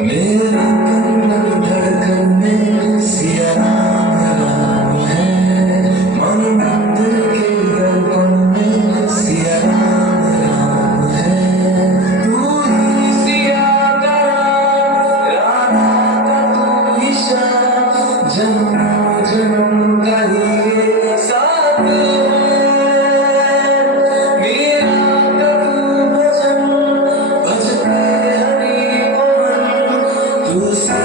मेरे कंगन धड़कन में सिया राम राम है, मन मंदिर के दर्पण में सिया राम राम है। तू ही सिया का राम, राधा का तू ही श्याम, जन्म जन्म का ही ये साथ है। मेरा का तू भजन, भजते हरि को मन, तू सी